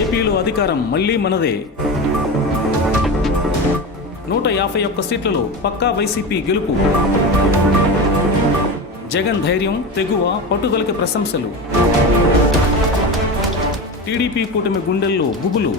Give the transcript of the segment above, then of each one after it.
ఏపీలో అధికారం మళ్ళీ మనదే. నూట యాభై ఒక్క సీట్లలో పక్కా వైసీపీ గెలుపు. జగన్ ధైర్యం తెగువ పట్టుదలకి ప్రశంసలు. టీడీపీ కూటమి గుండెల్లో గుబులు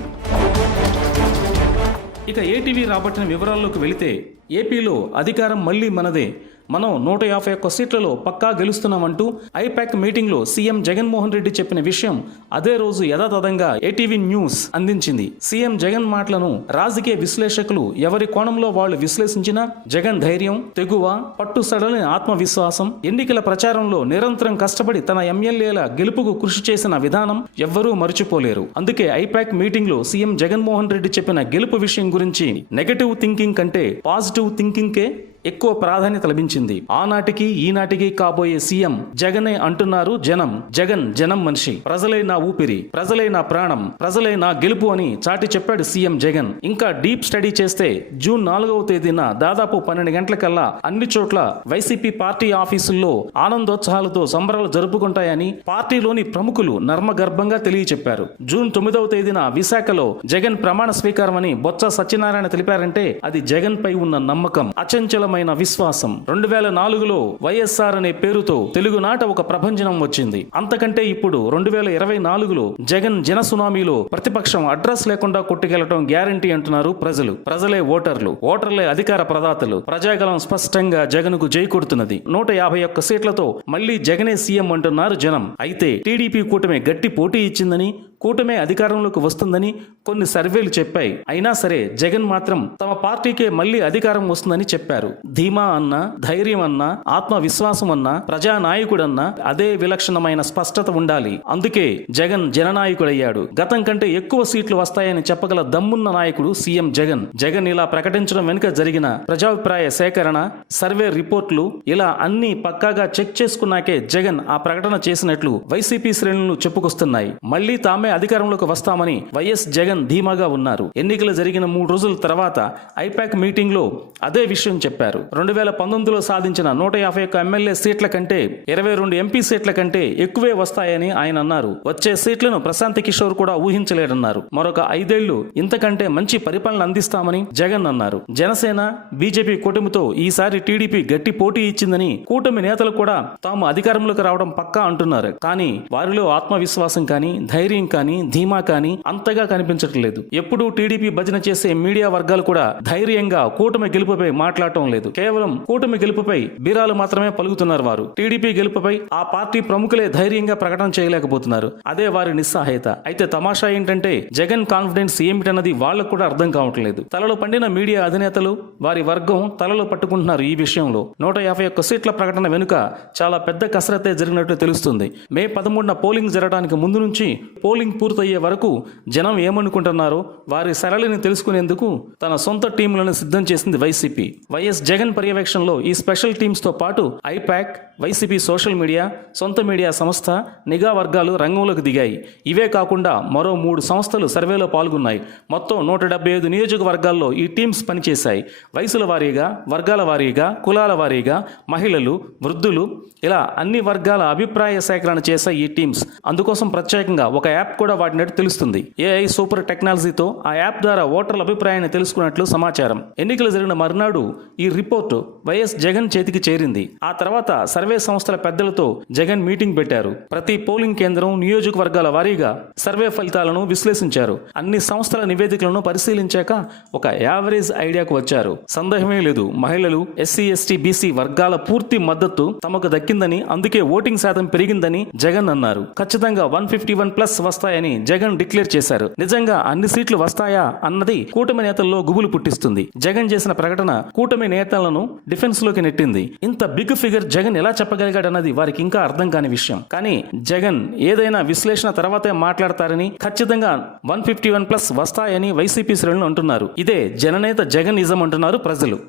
ఇక ఏటీవీ రాబట్టిన వివరాల్లోకి వెళితే ఏపీలో అధికారం మళ్ళీ మనదే. మనం నూట యాభై ఒక్క సీట్లలో పక్కా గెలుస్తున్నామంటూ ఐపాక్ మీటింగ్లో సీఎం జగన్మోహన్ రెడ్డి చెప్పిన విషయం అదే రోజు యథాతథంగా ఏటీవీ న్యూస్ అందించింది. సీఎం జగన్ మాటలను రాజకీయ విశ్లేషకులు ఎవరి కోణంలో వాళ్ళు విశ్లేషించినా జగన్ ధైర్యం తెగువ పట్టు సడలని ఆత్మవిశ్వాసం ఎన్నికల ప్రచారంలో నిరంతరం కష్టపడి తన ఎమ్మెల్యేల గెలుపుకు కృషి చేసిన విధానం ఎవ్వరూ మర్చిపోలేరు అందుకే ఐపాక్ మీటింగ్లో సీఎం జగన్మోహన్ రెడ్డి చెప్పిన గెలుపు విషయం గురించి నెగటివ్ థింకింగ్ కంటే పాజిటివ్ థింకింగ్కే ఎక్కువ ప్రాధాన్యత లభించింది. ఆనాటికి ఈనాటికి కాబోయే సీఎం జగనే అంటున్నారు జనం. జగన్ జనం మనిషి. ప్రజలే నా ఊపిరి ప్రజలే నా ప్రాణం ప్రజలే నా గెలుపు అని చాటి చెప్పాడు సీఎం జగన్. ఇంకా డీప్ స్టడీ చేస్తే జూన్ నాలుగవ తేదీన దాదాపు పన్నెండు గంటలకల్లా అన్ని చోట్ల వైసీపీ పార్టీ ఆఫీసుల్లో ఆనందోత్సాహాలతో సంబరాలు జరుపుకుంటాయని పార్టీలోని ప్రముఖులు నర్మగర్భంగా తెలియచెప్పారు. జూన్ తొమ్మిదవ తేదీన విశాఖలో జగన్ ప్రమాణ స్వీకారం అని బొత్స సత్యనారాయణ తెలిపారంటే అది జగన్ పై ఉన్న నమ్మకం. అచంచలమైన విశ్వాసం. రెండు వేల నాలుగులో వైఎస్ఆర్ అనే పేరుతో తెలుగునాట ఒక ప్రభంజనం వచ్చింది. అంతకంటే ఇప్పుడు రెండు వేల ఇరవై నాలుగులో జగన్ జన సునామీలో ప్రతిపక్షం అడ్రస్ లేకుండా కొట్టుకెళ్ళటం గ్యారంటీ అంటున్నారు ప్రజలు. ప్రజలే ఓటర్లు. ఓటర్లే అధికార ప్రదాతలు. ప్రజాగలం స్పష్టంగా జగన్కు జై కొడుతున్నది. నూట యాభై ఒక్క సీట్లతో మళ్ళీ జగనే సీఎం అంటున్నారు జనం. అయితే టీడీపీ కూటమి గట్టి పోటీ ఇచ్చిందని కూటమే అధికారంలోకి వస్తుందని కొన్ని సర్వేలు చెప్పాయి. అయినా సరే జగన్ మాత్రం తమ పార్టీకే మళ్ళీ అధికారం వస్తుందని చెప్పారు. ధీమా అన్న ధైర్యం అన్న ఆత్మవిశ్వాసం అన్న ప్రజానాయకుడన్న అదే విలక్షణమైన స్పష్టత ఉండాలి. అందుకే జగన్ జననాయకుడయ్యాడు. గతం కంటే ఎక్కువ సీట్లు వస్తాయని చెప్పగల దమ్మున్న నాయకుడు సీఎం జగన్. జగన్ ఇలా ప్రకటించడం వెనుక జరిగిన ప్రజాభిప్రాయ సేకరణ సర్వే రిపోర్ట్లు ఇలా అన్ని పక్కాగా చెక్ చేసుకున్నాకే జగన్ ఆ ప్రకటన చేసినట్లు వైసీపీ శ్రేణులు చెప్పుకొస్తున్నాయి. మళ్ళీ తామే అధికారంలోకి వస్తామని వైఎస్ జగన్ ధీమాగా ఉన్నారు. ఎన్నికలు జరిగిన మూడు రోజుల తర్వాత ఐపాక్ మీటింగ్లో అదే విషయం చెప్పారు. రెండు వేల పంతొమ్మిదిలో సాధించిన నూట యాభై ఒక్క ఎమ్మెల్యే సీట్ల కంటే ఇరవై రెండు ఎంపీ సీట్ల కంటే ఎక్కువే వస్తాయని ఆయన అన్నారు. వచ్చే సీట్లను ప్రశాంత్ కిషోర్ కూడా ఊహించలేడన్నారు. మరొక ఐదేళ్ళు ఇంతకంటే మంచి పరిపాలన అందిస్తామని జగన్ అన్నారు. జనసేన బీజేపీ కూటమితో ఈసారి టీడీపీ గట్టి పోటీ ఇచ్చిందని కూటమి నేతలు కూడా తాము అధికారంలోకి రావడం పక్కా అంటున్నారు. కానీ వారిలో ఆత్మవిశ్వాసం కానీ ధైర్యం కానీ ధీమా కానీ అంతగా కనిపించట్లేదు ఎప్పుడూ టీడీపీ భజన చేసే మీడియా వర్గాలు కూడా ధైర్యంగా కూటమి గెలుపుపై మాట్లాడటం లేదు. కేవలం కూటమి గెలుపుపై బీరాలు మాత్రమే పలుకుతున్నారు వారు. టీడీపీ గెలుపుపై ఆ పార్టీ ప్రముఖులే ధైర్యంగా ప్రకటన చేయలేకపోతున్నారు. అదే వారి నిస్సహాయత. అయితే తమాషా ఏంటంటే జగన్ కాన్ఫిడెన్స్ ఏమిటన్నది వాళ్ళకు కూడా అర్థం కావట్లేదు తలలో పండిన మీడియా అధినేతలు వారి వర్గం తలలో పట్టుకుంటున్నారు ఈ విషయంలో. నూట యాభై ఒక్క సీట్ల ప్రకటన వెనుక చాలా పెద్ద కసరత్తే జరిగినట్లు తెలుస్తుంది. మే పదమూడున పోలింగ్ జరగడానికి ముందు నుంచి పోలింగ్ పూర్తయ్యే వరకు జనం ఏమనుకుంటున్నారో వారి సరళిని తెలుసుకునేందుకు తన సొంత టీంలను సిద్ధం చేసింది వైసీపీ. వైఎస్ జగన్ పర్యవేక్షణలో ఈ స్పెషల్ టీమ్స్తో పాటు ఐపాక్ వైసీపీ సోషల్ మీడియా సొంత మీడియా సంస్థ నిఘా వర్గాలు రంగంలోకి దిగాయి. ఇవే కాకుండా మరో మూడు సంస్థలు సర్వేలో పాల్గొన్నాయి. మొత్తం నూట డెబ్బై ఐదు నియోజకవర్గాల్లో ఈ టీమ్స్ పనిచేశాయి. వయసుల వారీగా వర్గాల వారీగా కులాల వారీగా మహిళలు వృద్ధులు ఇలా అన్ని వర్గాల అభిప్రాయ సేకరణ చేసే ఈ టీమ్స్. అందుకోసం ప్రత్యేకంగా ఒక యాప్ కూడా వాడినట్టు తెలుస్తుంది. ఏఐ సూపర్ టెక్నాలజీతో ఆ యాప్ ద్వారా ఓటర్ల అభిప్రాయాన్ని తెలుసుకున్నట్లు సమాచారం. ఎన్నికలు జరిగిన మర్నాడు ఈ రిపోర్టు వైఎస్ జగన్ చేతికి చేరింది. ఆ తర్వాత సర్వే సంస్థల పెద్దలతో జగన్ మీటింగ్ పెట్టారు. ప్రతి పోలింగ్ కేంద్రం నియోజకవర్గాల వారీగా సర్వే ఫలితాలను విశ్లేషించారు. అన్ని సంస్థల నివేదికలను పరిశీలించాక ఒక యావరేజ్ ఐడియాకు వచ్చారు. సందేహమే లేదు. మహిళలు ఎస్సీ ఎస్టీ బీసీ వర్గాల పూర్తి మద్దతు తమకు దక్కిందని అందుకే ఓటింగ్ శాతం పెరిగిందని జగన్ అన్నారు. ఖచ్చితంగా వన్ ఫిఫ్టీ వన్ ప్లస్ వస్తాయని జగన్ డిక్లేర్ చేశారు. నిజంగా అన్ని సీట్లు వస్తాయా అన్నది కూటమి నేతల్లో గుబులు పుట్టిస్తుంది. జగన్ చేసిన ప్రకటన కూటమి నేతలను డిఫెన్స్లోకి నెట్టింది. ఇంత బిగ్ ఫిగర్ జగన్ ఎలా చెప్పగలిగాడన్నది వారికి ఇంకా అర్థం కాని విషయం. కానీ జగన్ ఏదైనా విశ్లేషణ తర్వాతే మాట్లాడతారని ఖచ్చితంగా వన్ ఫిఫ్టీ వన్ ప్లస్ వస్తాయని వైసీపీ శ్రేణులు అంటున్నారు. ఇదే జననేత జగన్ నిజం అంటున్నారు ప్రజలు.